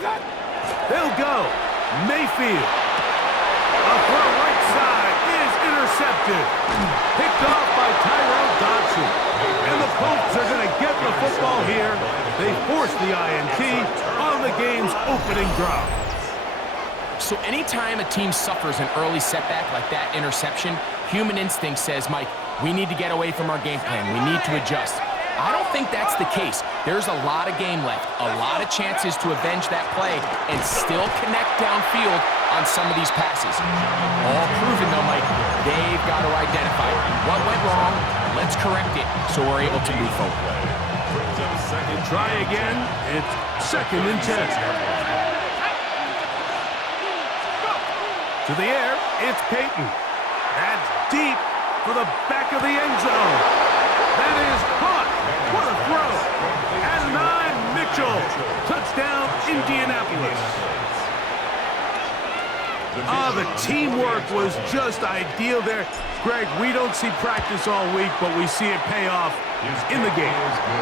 They'll go. Mayfield. A throw right side is intercepted. Picked off by Tyrell Dodson. And the Colts are going to get the football here. They force the INT on the game's opening drive. So anytime a team suffers an early setback like that interception, human instinct says, Mike, we need to get away from our game plan. We need to adjust. I don't think that's the case. There's a lot of game left, a lot of chances to avenge that play and still connect downfield on some of these passes. All proven, though, Mike, they've got to identify what went wrong. Let's correct it so we're able to move forward. And try again. It's 2nd and 10. To the air, it's Peyton. That's deep for the back of the end zone. That is caught. What a throw. And 9, Mitchell. Touchdown, Indianapolis. The teamwork was just ideal there. Greg, we don't see practice all week, but we see it pay off in the game.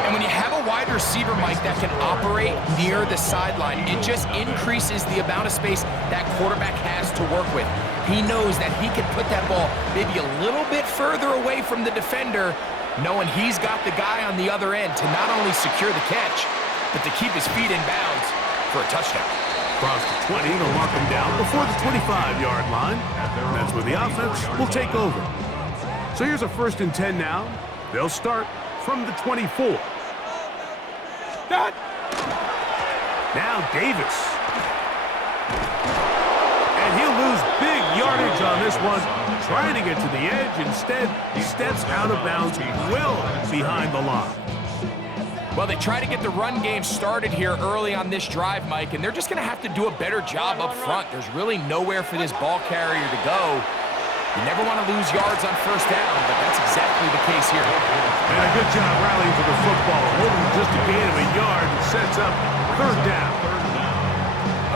And when you have a wide receiver, Mike, that can operate near the sideline, it just increases the amount of space that quarterback has to work with. He knows that he can put that ball maybe a little bit further away from the defender, knowing he's got the guy on the other end to not only secure the catch, but to keep his feet in bounds for a touchdown. Across the 20, they'll mark him down before the 25-yard line. And that's where the offense will take over. So here's a 1st and 10 now. They'll start from the 24. Now Davis. And he'll lose big yardage on this one. Trying to get to the edge. Instead, he steps out of bounds well behind the line. Well, they try to get the run game started here early on this drive, Mike, and they're just going to have to do a better job up front. There's really nowhere for this ball carrier to go. You never want to lose yards on 1st down, but that's exactly the case here. And a good job rallying for the football. Holding just a gain of a yard and sets up 3rd down.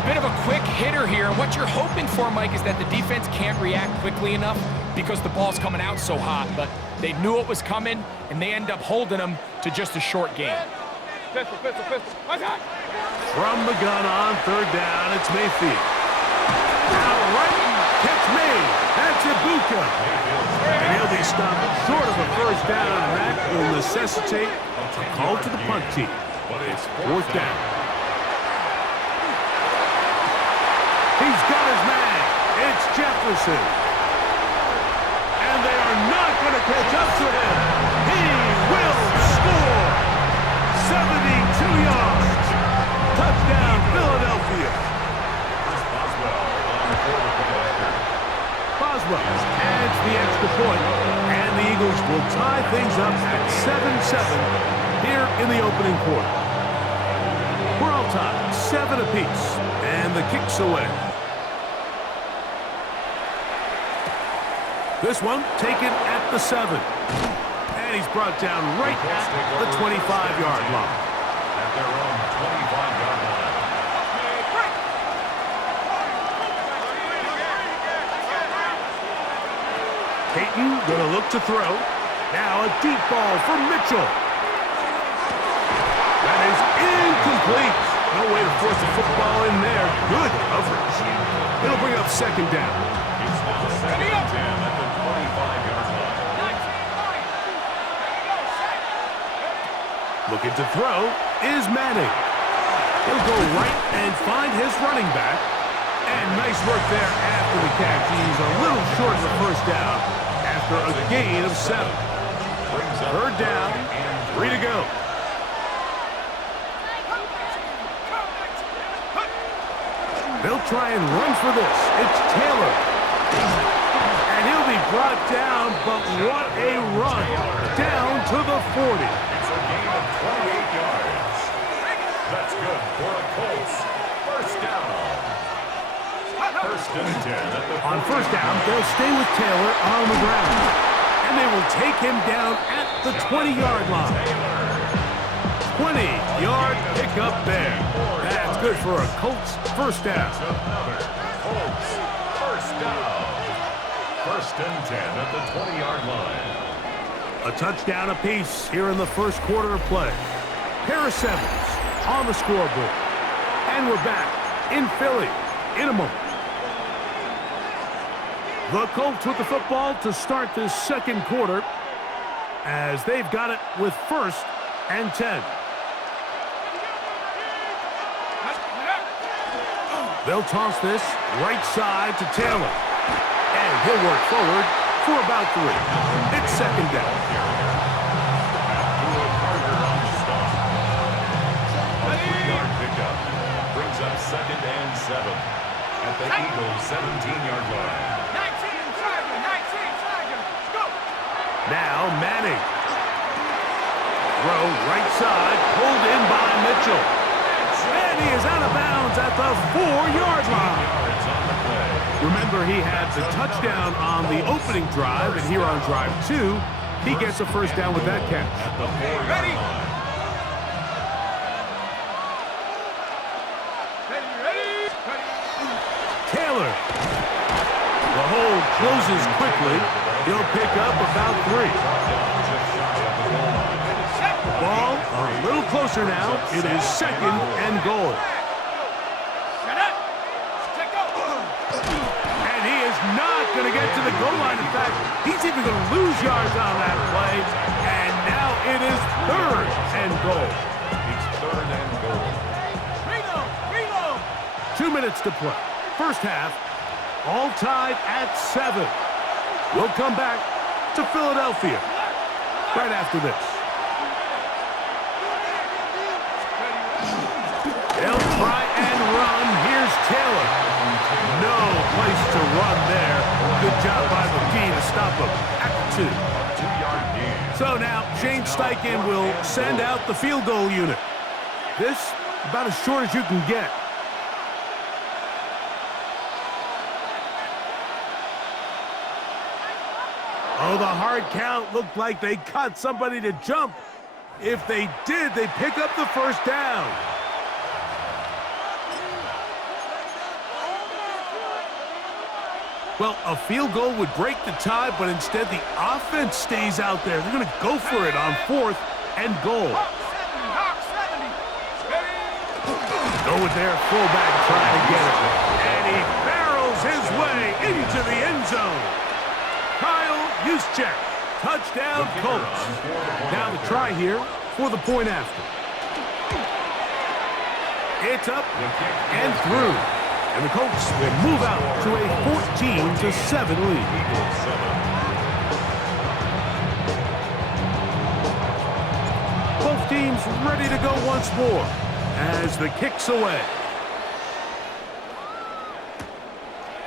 A bit of a quick hitter here. What you're hoping for, Mike, is that the defense can't react quickly enough because the ball's coming out so hot, but they knew it was coming, and they end up holding them to just a short gain. From the gun on 3rd down, it's Mayfield. Now right, catch me. That's Ibuka. And he'll be stopped short of a 1st down, and that will necessitate a call to the punt team. It's 4th down. He's got his man. It's Jefferson. And they are not going to catch up to him. He will score. 72 yards. Touchdown, Philadelphia. Boswell adds the extra point, and the Eagles will tie things up at 7-7 here in the opening quarter. We're all tied, 7 apiece, and the kick's away. This one taken at the 7. And he's brought down right at the 25-yard line. At their own 25-yard line. Peyton gonna look to throw. Now a deep ball for Mitchell. That is incomplete. No way to force the football in there. Good coverage. It'll bring up 2nd down. It's now 2nd and 10 at the 25-yard line. Looking to throw is Manning. He'll go right and find his running back. And nice work there after the catch. He's a little short of the 1st down after a gain of 7. 3rd down, 3 to go. They'll try and run for this. It's Taylor. And he'll be brought down, but what a run. Down to the 40. It's a gain of 28 yards. That's good for a Colts 1st down. 1st and 10 at the 40. On 1st down, they'll stay with Taylor on the ground. And they will take him down at the 20-yard line. 20-yard pickup there. That's good for a Colts 1st down. Colts 1st down. 1st and 10 at the 20-yard line. A touchdown apiece here in the 1st quarter of play. Harris Evans on the scoreboard. And we're back in Philly in a moment. The Colts with the football to start this second quarter as they've got it with 1st and 10. They'll toss this right side to Taylor. And he'll work forward for about 3. It's 2nd down. Pickup brings up 2nd and 7 at the Eagles' 17-yard line. 19 Tigers, go! Now Manning. Throw right side, pulled in by Mitchell. And he is out of bounds at the 4-yard line. Remember, he had the touchdown on the opening drive, and here on drive 2, he gets a 1st down with that catch. At the 4-yard line. Taylor. The hold closes quickly. He'll pick up about 3. The ball a little closer now. It is 2nd and goal. And he is not going to get to the goal line. In fact, he's even going to lose yards on that play. And now it is 3rd and goal. It's 3rd and goal. 2 minutes to play. First half, all tied at 7. We'll come back to Philadelphia right after this. They'll try and run. Here's Taylor. No place to run there. Good job by the D to stop him at the 2. 2-yard gain. So now Shane Steichen will send out the field goal unit. This about as short as you can get. Oh, the hard count looked like they cut somebody to jump. If they did, they pick up the 1st down. Well, a field goal would break the tie, but instead the offense stays out there. They're going to go for it on 4th and goal. Go with their fullback trying to get it. And he barrels his way into the end zone. Kyle Juszczyk, touchdown Colts. Now the try here for the point after. It's up and through. And the Colts will move out to a 14-7 lead. Both teams ready to go once more as the kick's away.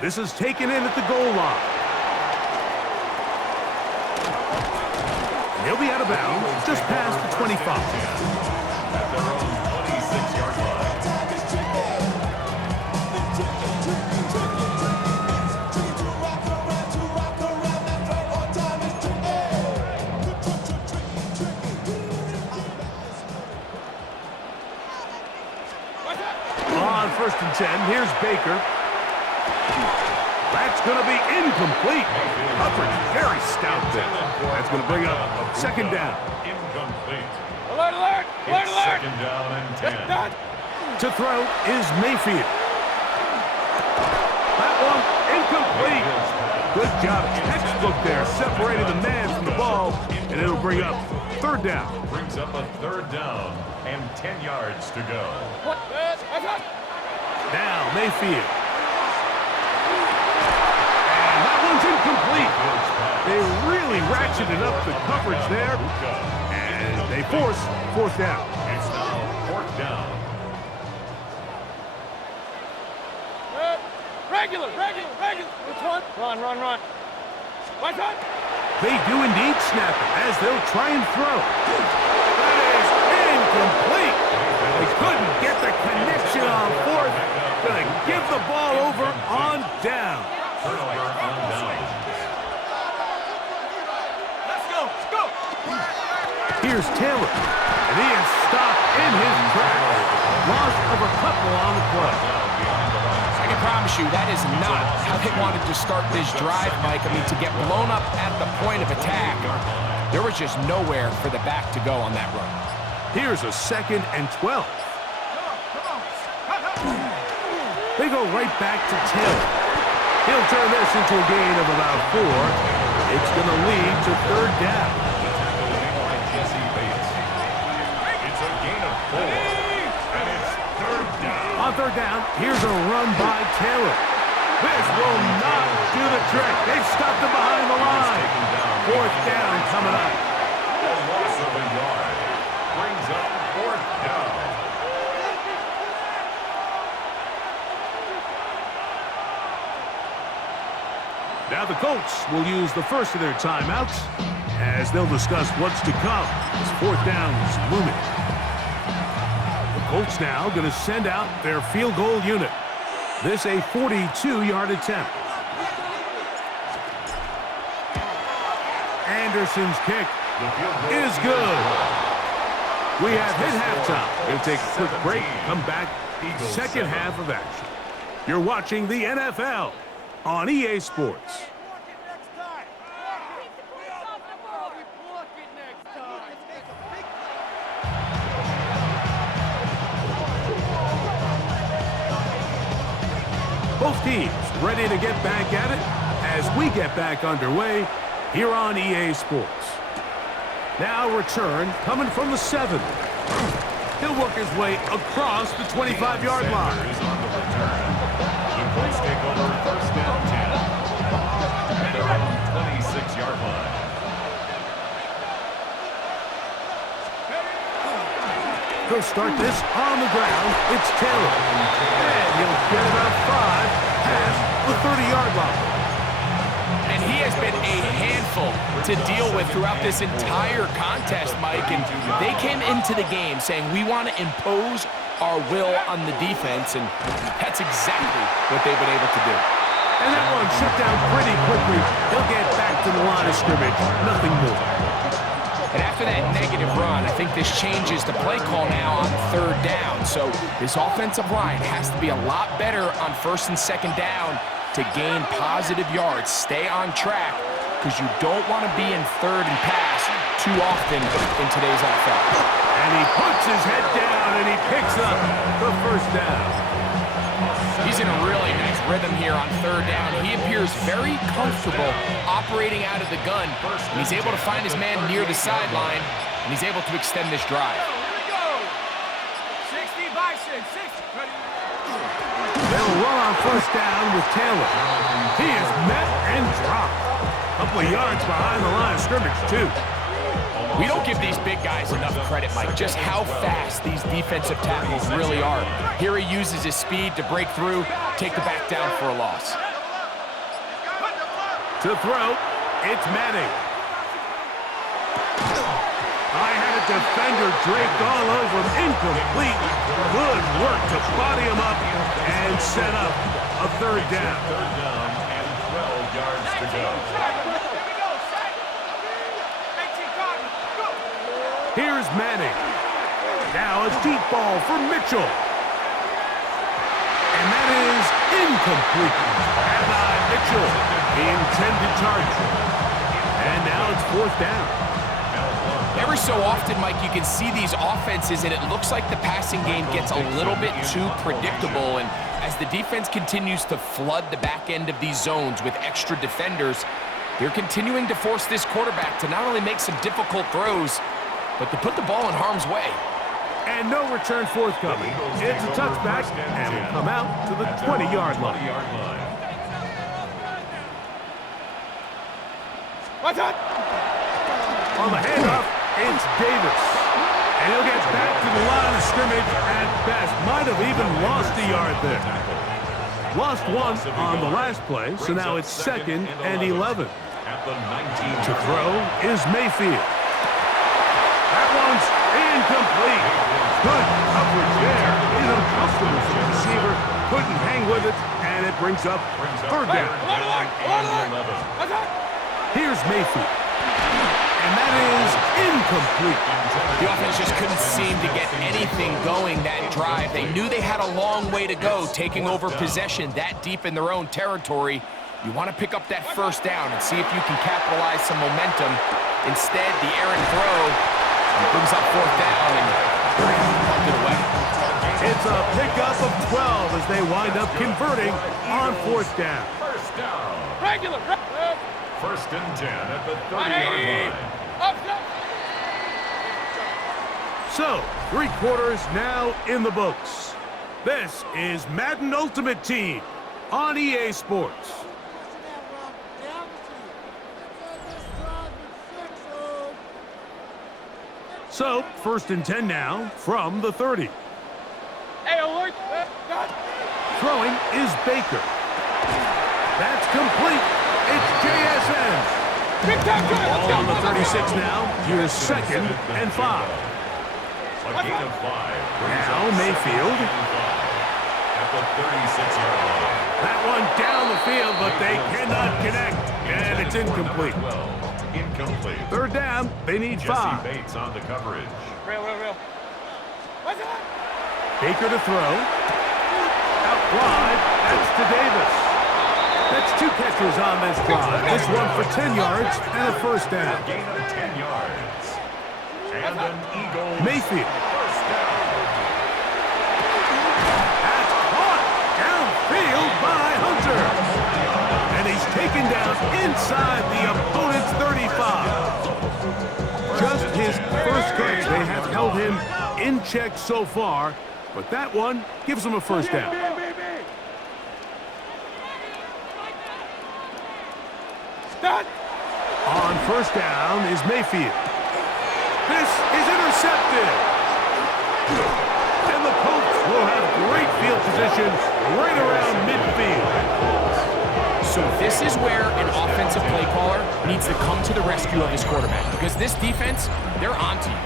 This is taken in at the goal line. He'll be out of bounds just past the 25. At their own 26-yard line. On 1st and 10, here's Baker. That's going to be incomplete. Coverage very stout there. That's going to bring up 2nd down. Incomplete. Alert! It's 2nd down and 10. To throw is Mayfield. That one incomplete. Good job. Textbook there, separating the man from the ball, and it'll bring up 3rd down. Brings up a 3rd down and 10 yards to go. Now Mayfield. And that one's incomplete. They really ratcheted up the coverage there, and they force 4th down. It's now 4th down. Regular. Which one? Run. What's up? They do indeed snap it as they'll try and throw. That is incomplete. They couldn't get the connection on 4th. Gonna give the ball over on down. Turnover on down. Let's go. Here's Taylor, and he is stopped in his tracks. Loss of a couple on the play. I can promise you that is not how they wanted to start this drive, Mike. I mean, to get blown up at the point of attack, there was just nowhere for the back to go on that run. Here's a 2nd and 12. Come on. They go right back to Taylor. He'll turn this into a gain of about 4. It's going to lead to third down. It's a gain of 4, and it's third down. On third down, here's a run by Taylor. This will not do the trick. They've stopped him behind the line. Fourth down coming up. A loss of a yard brings up fourth down. Now the Colts will use the first of their timeouts as they'll discuss what's to come as fourth down is looming. The Colts now going to send out their field goal unit. This a 42-yard attempt. Anderson's kick is good. We have hit halftime. We'll take a quick break, come back, second half of action. You're watching the NFL on EA Sports. Both teams ready to get back at it as we get back underway here on EA Sports. Now return coming from the 7. He'll work his way across the 25-yard line. Is on the return. The Colts take over first down 10 at their own 26-yard line. They'll start this on the ground. It's Taylor. And he'll get about 5 past the 30-yard line. And he has been a handful to deal with throughout this entire contest, Mike. And they came into the game saying, we want to impose our will on the defense, and that's exactly what they've been able to do. And that one shut down pretty quickly. He'll get back to the line of scrimmage. Nothing more. And after that negative run, I think this changes the play call now on third down. So this offensive line has to be a lot better on first and second down to gain positive yards. Stay on track, because you don't want to be in third and pass too often in today's NFL. And he puts his head down and he picks up the first down. He's in a really nice rhythm here on third down. He appears very comfortable operating out of the gun, and he's able to find his man near the sideline, and he's able to extend this drive. Here we go. 60 by 6. 60. Ready? They'll run on first down with Taylor. He is met and dropped. A couple of yards behind the line of scrimmage, too. We don't give these big guys enough credit, Mike, just how fast these defensive tackles really are. Here he uses his speed to break through, take the back down for a loss. To throw, it's Manning. I had a defender draped all over him, incomplete. Good work to body him up and set up a third down. Third down and 12 yards to go. Here's Manning. Now a deep ball for Mitchell. And that is incomplete. Eli Mitchell, the intended target. And now it's fourth down. Every so often, Mike, you can see these offenses, and it looks like the passing game gets a little bit too predictable. And as the defense continues to flood the back end of these zones with extra defenders, they're continuing to force this quarterback to not only make some difficult throws, but to put the ball in harm's way. And no return forthcoming. It's a touchback, and will come out to the 20-yard line. What's up? On the handoff, it's Davis. And he'll get back to the line of scrimmage at best. Might have even lost a yard there. Lost one on the last play, so now it's 2nd and 11. To throw is Mayfield. That one's incomplete. Good coverage there. He's uncomfortable for the receiver. Couldn't hang with it, and it brings up third down. Here's Mayfield. And that is incomplete. The offense just couldn't seem to get anything going that drive. They knew they had a long way to go, taking over possession that deep in their own territory. You want to pick up that first down and see if you can capitalize some momentum. Instead, the errant throw brings up fourth down and pumped it away. It's a pickup of 12 as they wind up converting on 4th down. First down. Regular. First and 10 at the 30-yard line. So, 3 quarters now in the books. This is Madden Ultimate Team on EA Sports. So, 1st and 10 now from the 30. Hey, alert. Throwing is Baker. That's complete. It's JSN. Big time, Ball on the 36 now. Here's 2nd and 5. A gain of 5. Now Mayfield. At the 36-yard line. That one down the field, but they cannot connect. And it's incomplete. Incomplete. 3rd down. They need 5. Jesse Bates on the coverage. Real. What's that? Baker to throw. Out wide. That's to Davis. That's 2 catches on this drive. This one for 10 yards and a 1st down. Gain of 10 yards. And an Eagles Mayfield. first down. That's caught downfield by Hunter. And he's taken down inside the opponent's 35. Just his first catch. They have held him in check so far, but that one gives him a 1st down. On 1st down is Mayfield. This is intercepted. And the Colts will have great field position right around midfield. So this is where an offensive play caller needs to come to the rescue of his quarterback, because this defense, they're onto you.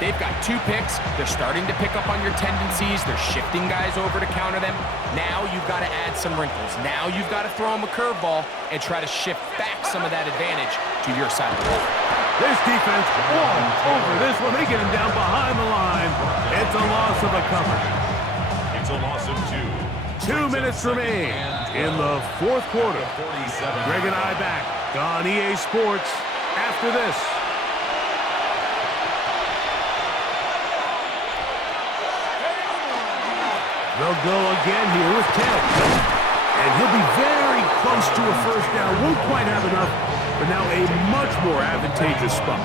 They've got 2 picks. They're starting to pick up on your tendencies. They're shifting guys over to counter them. Now you've got to add some wrinkles. Now you've got to throw them a curveball and try to shift back some of that advantage to your side of the ball. This defense all over this one. They get him down behind the line. It's a loss of a cover. It's a loss of 2. 2 minutes remain in the 4th quarter. 47. Greg and I back on EA Sports after this. They'll go again here with 10. And he'll be very close to a 1st down. Won't quite have enough, but now a much more advantageous spot.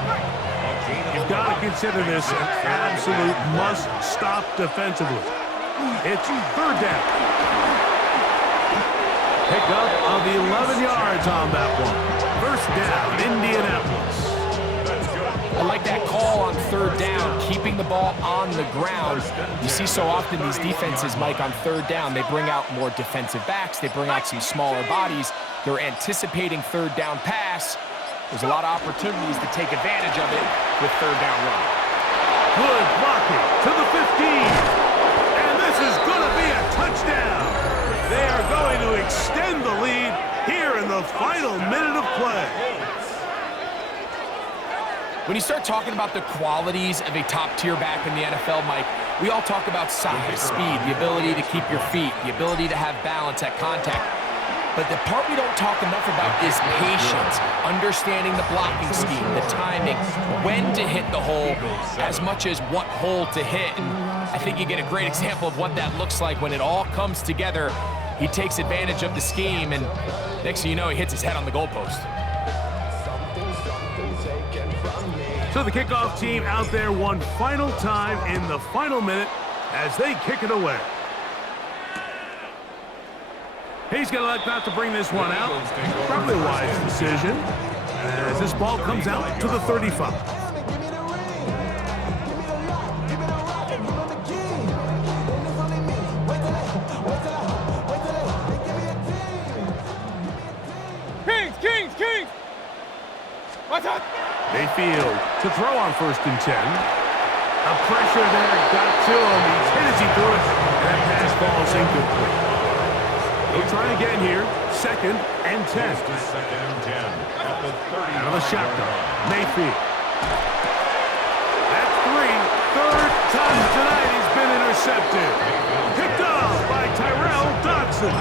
You've got to consider this an absolute must-stop defensively. It's 3rd down. Pick up of 11 yards on that one. 1st down, Indianapolis. I like that call on 3rd down, keeping the ball on the ground. You see so often these defenses, Mike, on 3rd down, they bring out more defensive backs. They bring out some smaller bodies. They're anticipating 3rd down pass. There's a lot of opportunities to take advantage of it with 3rd down run. Good blocking to the 15. And this is going to be a touchdown. They are going to extend the lead here in the final minute of play. When you start talking about the qualities of a top-tier back in the NFL, Mike, we all talk about size, speed, the ability to keep your feet, the ability to have balance at contact. But the part we don't talk enough about is patience, understanding the blocking scheme, the timing, when to hit the hole, as much as what hole to hit. And I think you get a great example of what that looks like when it all comes together. He takes advantage of the scheme, and next thing you know, he hits his head on the goalpost. So the kickoff team out there one final time in the final minute as they kick it away. He's going to elect not to bring this one out. Probably a wise decision as this ball comes out to the 35. Kings! What's up? Mayfield to throw on 1st and 10. A pressure there got to him. He's hit as he threw it. And that pass falls incomplete. They'll try again here. 2nd and 10. Second and 10 at the 30. Out of the shotgun. Mayfield. That's 3rd time tonight he's been intercepted. Picked off by Tyrell Dodson.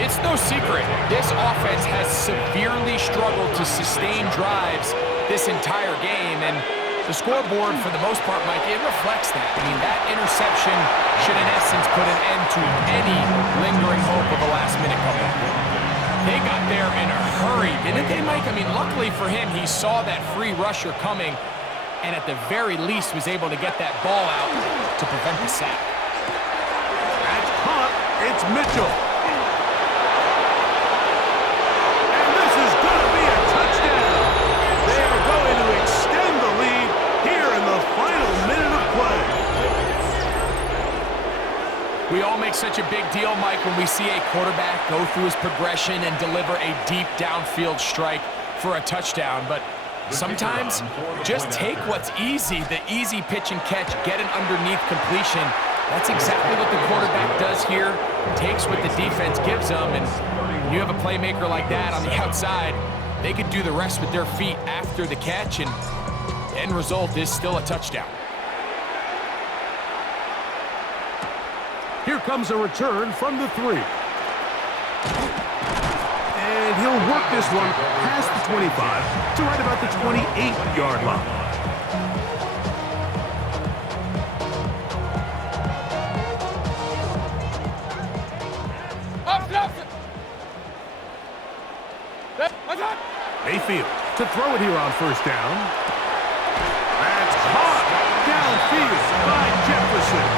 It's no secret, this offense has severely struggled to sustain drives this entire game, and The scoreboard, for the most part, Mike, it reflects that. I mean, that interception should, in essence, put an end to any lingering hope of a last-minute comeback. They got there in a hurry, didn't they, Mike? I mean, luckily for him, he saw that free rusher coming, and at the very least was able to get that ball out to prevent the sack. That's caught. It's Mitchell. And this is going to be a touchdown. They are going to extend the lead here in the final minute of play. We all make such a big deal, Mike, when we see a quarterback go through his progression and deliver a deep downfield strike for a touchdown, but sometimes just take what's easy, the easy pitch and catch, get an underneath completion. That's exactly what the quarterback does here, takes what the defense gives them, and when you have a playmaker like that on the outside, they could do the rest with their feet after the catch, and the end result is still a touchdown. Here comes a return from the 3. And he'll work this one past the 25 to right about the 28-yard line. Mayfield to throw it here on first down. That's caught downfield by Jefferson.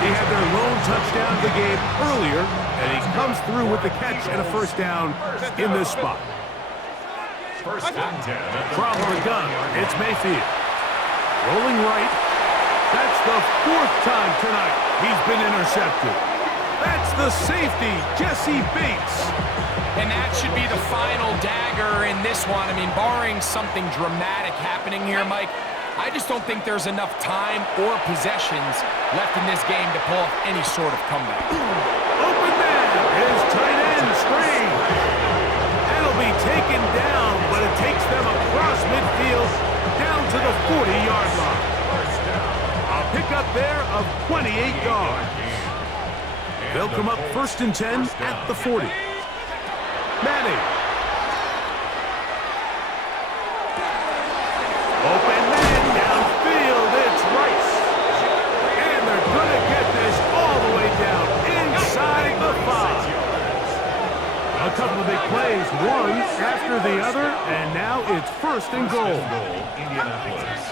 He had their lone touchdown of the game earlier, and he comes through with the catch and a first down in this spot. First and 10. From the gun, it's Mayfield. Rolling right. That's the 4th time tonight he's been intercepted. That's the safety, Jesse Bates. And that should be the final dagger in this one. I mean, barring something dramatic happening here, Mike, I just don't think there's enough time or possessions left in this game to pull off any sort of comeback. Open man is tight end screen. That'll be taken down, but it takes them across midfield down to the 40-yard line. A pickup there of 28 yards. They'll come up 1st and 10 at the 40. Manning. Open man downfield, it's Rice. And they're going to get this all the way down inside the 5. A couple of big plays, one after the other, and now it's 1st and goal. Indianapolis.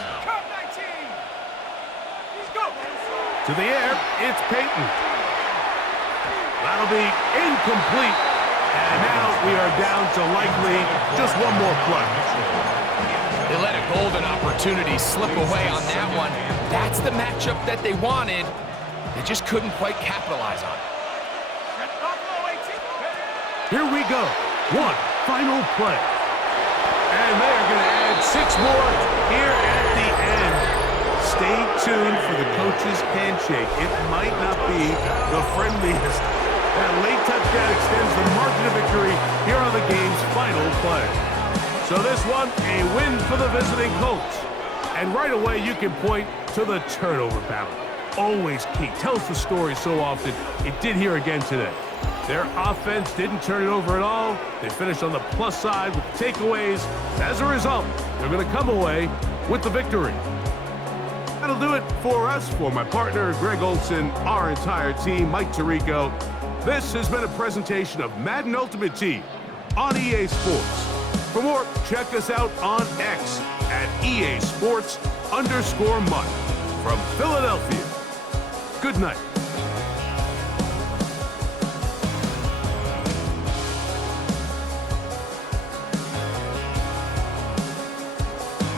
To the air, it's Peyton. That'll be incomplete. And now we are down to likely just one more play. They let a golden opportunity slip away on that one. That's the matchup that they wanted. They just couldn't quite capitalize on it. Here we go. One final play. And they're going to add 6 more here at the end. Stay tuned for the coach's handshake. It might not be the friendliest. That late touchdown extends the margin of victory here on the game's final play. So this one, a win for the visiting Colts. And right away, you can point to the turnover battle. Always key. Tells the story so often. It did here again today. Their offense didn't turn it over at all. They finished on the plus side with takeaways. As a result, they're going to come away with the victory. That'll do it for us. For my partner, Greg Olson, our entire team, Mike Tirico. This has been a presentation of Madden Ultimate Team on EA Sports. For more, check us out on X at EA Sports_Mike. From Philadelphia, good night.